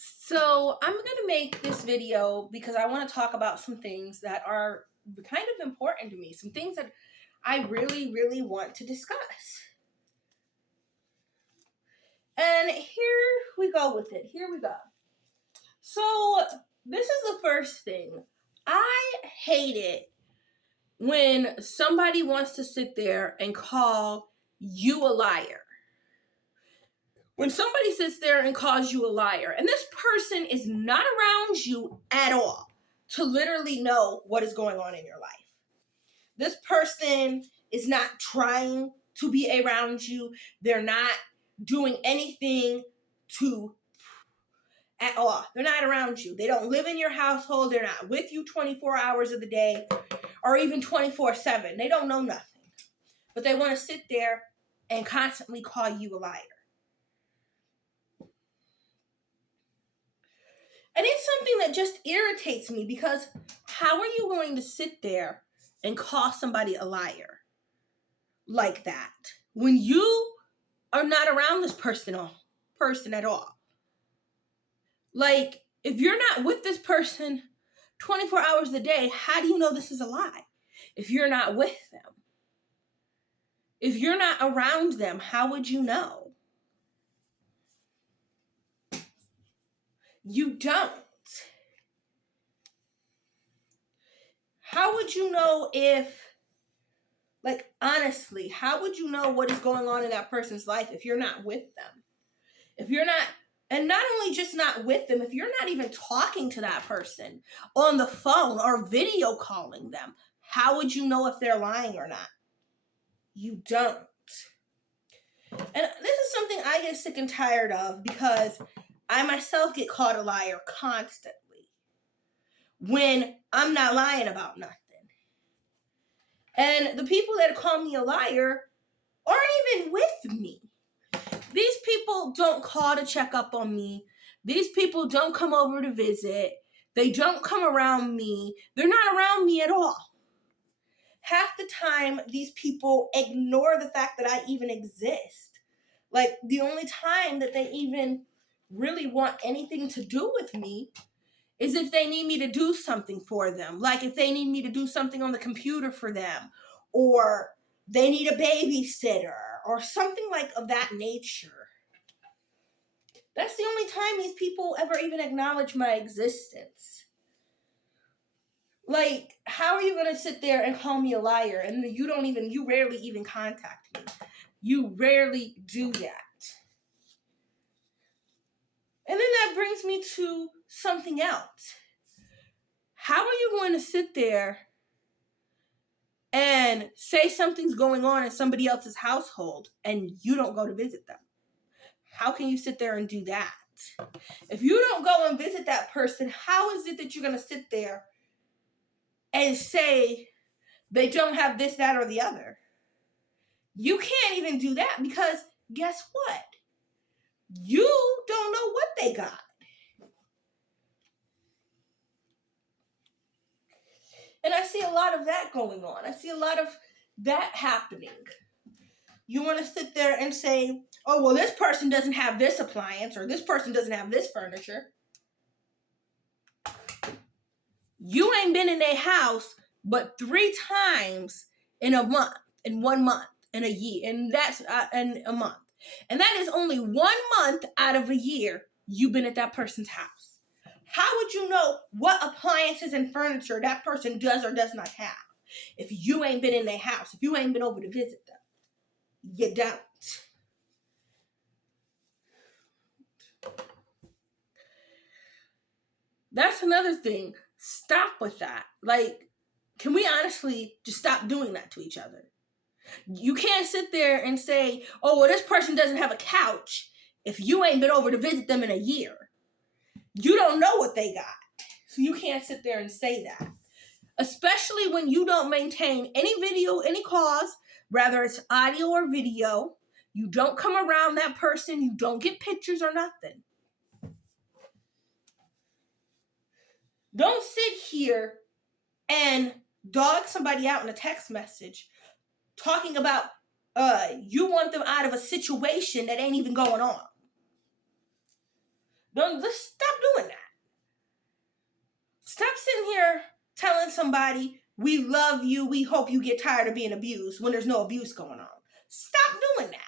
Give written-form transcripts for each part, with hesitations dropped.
So I'm going to make this video because I want to talk about some things that are kind of important to me, some things that I really, really want to discuss. And here we go with it. Here we go. So this is the first thing. I hate it when somebody wants to sit there and call you a liar. When somebody sits there and calls you a liar, and this person is not around you at all to literally know what is going on in your life. This person is not trying to be around you. They're not doing anything at all. They're not around you. They don't live in your household. They're not with you 24 hours of the day or even 24/7. They don't know nothing. But they want to sit there and constantly call you a liar. And it's something that just irritates me because how are you going to sit there and call somebody a liar like that when you are not around this person at all? Like, if you're not with this person 24 hours a day, how do you know this is a lie? If you're not with them, if you're not around them, how would you know? You don't. How would you know honestly, how would you know what is going on in that person's life if you're not with them? If you're not, and not only just not with them, if you're not even talking to that person on the phone or video calling them, how would you know if they're lying or not? You don't. And this is something I get sick and tired of because I myself get called a liar constantly when I'm not lying about nothing. And the people that call me a liar aren't even with me. These people don't call to check up on me. These people don't come over to visit. They don't come around me. They're not around me at all. Half the time, these people ignore the fact that I even exist. Like, the only time that they even really want anything to do with me is if they need me to do something for them. Like if they need me to do something on the computer for them, or they need a babysitter, or something like of that nature. That's the only time these people ever even acknowledge my existence. Like, how are you going to sit there and call me a liar and you rarely even contact me? You rarely do that. And then that brings me to something else. How are you going to sit there and say something's going on in somebody else's household and you don't go to visit them? How can you sit there and do that? If you don't go and visit that person, how is it that you're going to sit there and say they don't have this, that, or the other? You can't even do that because guess what? You don't know what they got. And I see a lot of that going on. I see a lot of that happening. You want to sit there and say, oh, well, this person doesn't have this appliance or this person doesn't have this furniture. You ain't been in their house but 3 times in a month, in 1 month, in a year, and that's in a month. And that is only 1 month out of a year you've been at that person's house. How would you know what appliances and furniture that person does or does not have if you ain't been in their house, if you ain't been over to visit them? You don't. That's another thing. Stop with that. Like, can we honestly just stop doing that to each other? You can't sit there and say, oh, well, this person doesn't have a couch if you ain't been over to visit them in a year. You don't know what they got. So you can't sit there and say that. Especially when you don't maintain any video, any calls, whether it's audio or video. You don't come around that person. You don't get pictures or nothing. Don't sit here and dog somebody out in a text message talking about you want them out of a situation that ain't even going on. Don't just stop doing that. Stop sitting here telling somebody, we love you, we hope you get tired of being abused when there's no abuse going on. Stop doing that.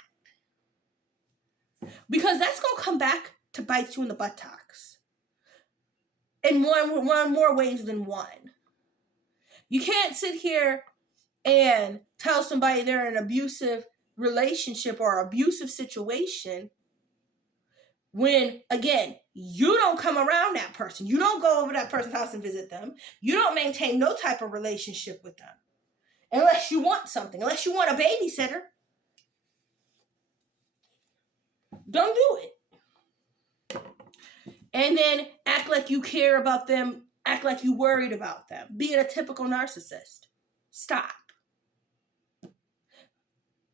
Because that's going to come back to bite you in the buttocks. In one more ways than one. You can't sit here and tell somebody they're in an abusive relationship or abusive situation when, again, you don't come around that person. You don't go over that person's house and visit them. You don't maintain no type of relationship with them. Unless you want something. Unless you want a babysitter. Don't do it. And then act like you care about them. Act like you worried about them. Being a typical narcissist. Stop.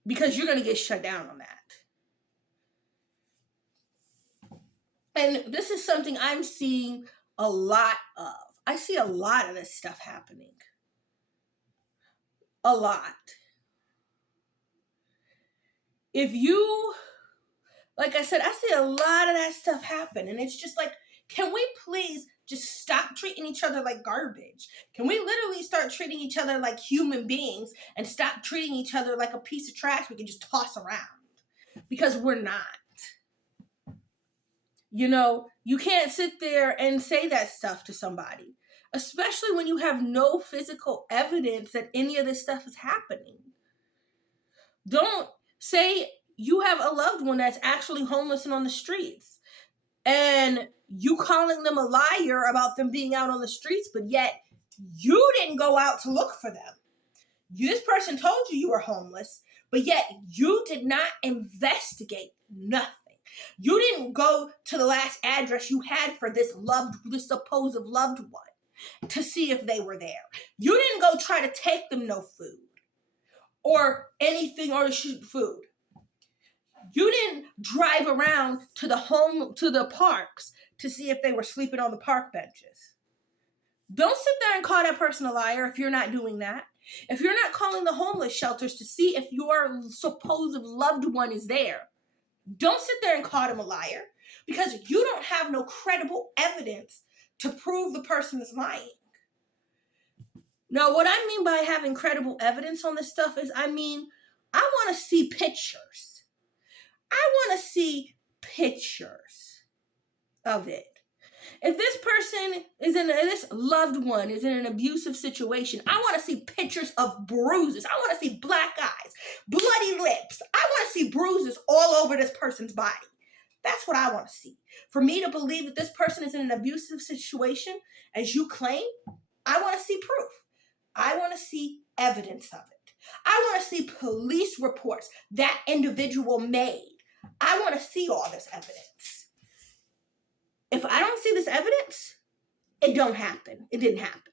Because you're going to get shut down on that. And this is something I'm seeing a lot of. I see a lot of this stuff happening. A lot. If you, like I said, I see a lot of that stuff happen. And it's just like, can we please just stop treating each other like garbage? Can we literally start treating each other like human beings and stop treating each other like a piece of trash we can just toss around? Because we're not. You know, you can't sit there and say that stuff to somebody, especially when you have no physical evidence that any of this stuff is happening. Don't say you have a loved one that's actually homeless and on the streets, and you calling them a liar about them being out on the streets, but yet you didn't go out to look for them. This person told you you were homeless, but yet you did not investigate nothing. You didn't go to the last address you had for this supposed loved one to see if they were there. You didn't go try to take them no food or anything or food. You didn't drive around to the parks to see if they were sleeping on the park benches. Don't sit there and call that person a liar if you're not doing that. If you're not calling the homeless shelters to see if your supposed loved one is there, don't sit there and call them a liar because you don't have no credible evidence to prove the person is lying. Now, what I mean by having credible evidence on this stuff is, I want to see pictures. I want to see pictures of it. If this person this loved one is in an abusive situation, I want to see pictures of bruises. I want to see black eyes, bloody lips. I want to see bruises all over this person's body. That's what I want to see. For me to believe that this person is in an abusive situation, as you claim, I want to see proof. I want to see evidence of it. I want to see police reports that individual made. I want to see all this evidence. If I don't see this evidence, it don't happen. It didn't happen.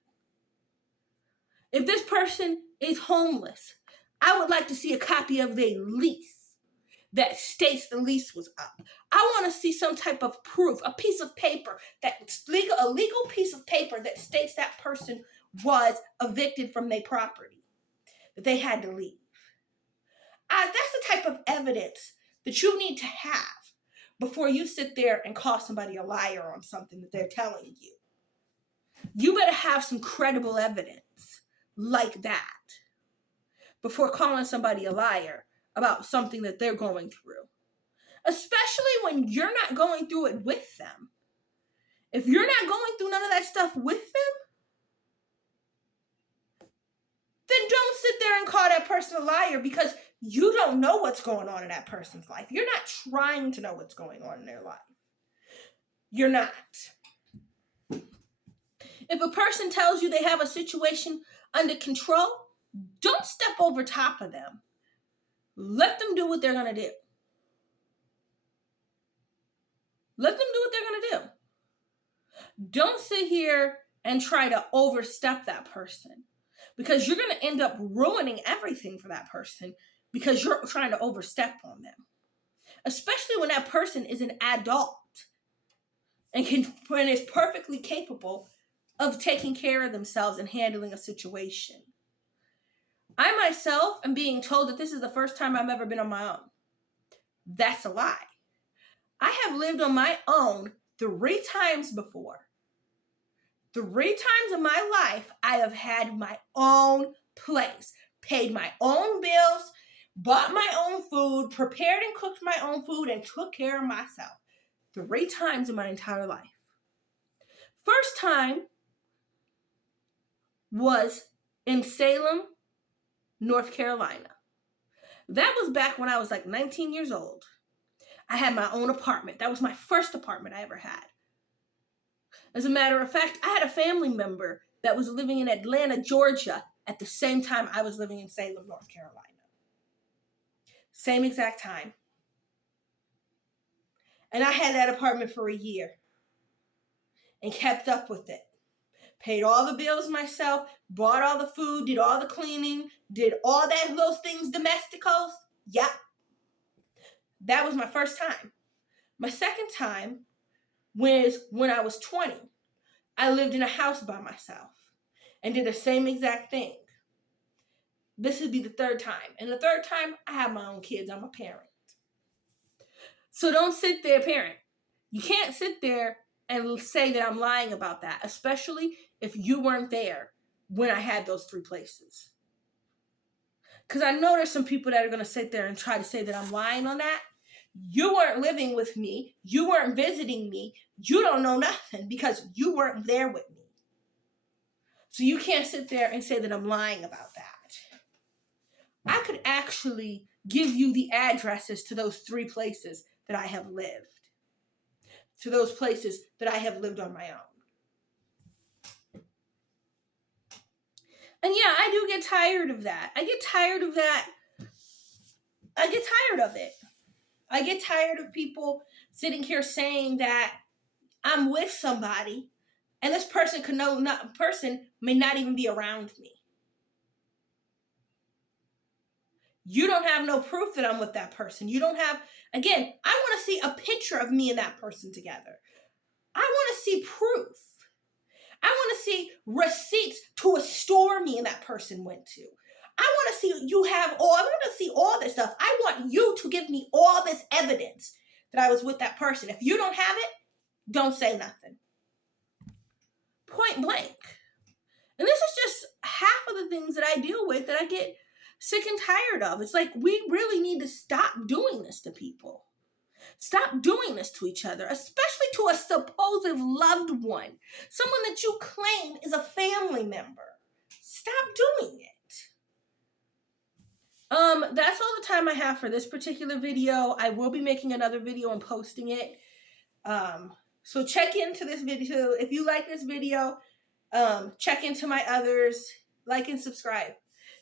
If this person is homeless, I would like to see a copy of their lease that states the lease was up. I want to see some type of proof, a piece of paper, a legal piece of paper that states that person was evicted from their property, that they had to leave. That's the type of evidence that you need to have before you sit there and call somebody a liar on something that they're telling you. You better have some credible evidence like that before calling somebody a liar about something that they're going through. Especially when you're not going through it with them. If you're not going through none of that stuff with them, then don't sit there and call that person a liar because you don't know what's going on in that person's life. You're not trying to know what's going on in their life. You're not. If a person tells you they have a situation under control, don't step over top of them. Let them do what they're going to do. Let them do what they're going to do. Don't sit here and try to overstep that person because you're going to end up ruining everything for that person because you're trying to overstep on them. Especially when that person is an adult and is perfectly capable of taking care of themselves and handling a situation. I myself am being told that this is the first time I've ever been on my own. That's a lie. I have lived on my own 3 times before. 3 times in my life, I have had my own place, paid my own bills, bought my own food, prepared and cooked my own food, and took care of myself. 3 times in my entire life. First time was in Salem, North Carolina. That was back when I was like 19 years old. I had my own apartment. That was my first apartment I ever had. As a matter of fact, I had a family member that was living in Atlanta, Georgia, at the same time I was living in Salem, North Carolina. Same exact time. And I had that apartment for a year and kept up with it. Paid all the bills myself, bought all the food, did all the cleaning, did all those things domesticals. Yep. That was my first time. My second time was when I was 20. I lived in a house by myself and did the same exact thing. This would be the third time. And the third time, I have my own kids. I'm a parent. So don't sit there, parent. You can't sit there and say that I'm lying about that, especially if you weren't there when I had those 3 places. Because I know there's some people that are going to sit there and try to say that I'm lying on that. You weren't living with me. You weren't visiting me. You don't know nothing because you weren't there with me. So you can't sit there and say that I'm lying about that. I could actually give you the addresses to those 3 places that I have lived. To those places that I have lived on my own. And yeah, I do get tired of that. I get tired of that. I get tired of it. I get tired of people sitting here saying that I'm with somebody and this person may not even be around me. You don't have no proof that I'm with that person. You don't have, again, I want to see a picture of me and that person together. I want to see proof. I want to see receipts to a store me and that person went to. I want to see I want to see all this stuff. I want you to give me all this evidence that I was with that person. If you don't have it, don't say nothing. Point blank. And this is just half of the things that I deal with that I get sick and tired of. It's like we really need to stop doing this to people. Stop doing this to each other, especially to a supposed loved one, someone that you claim is a family member. Stop doing it. That's all the time I have for this particular video. I will be making another video and posting it. So check into this video. If you like this video, check into my others. Like and subscribe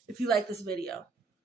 if you like this video.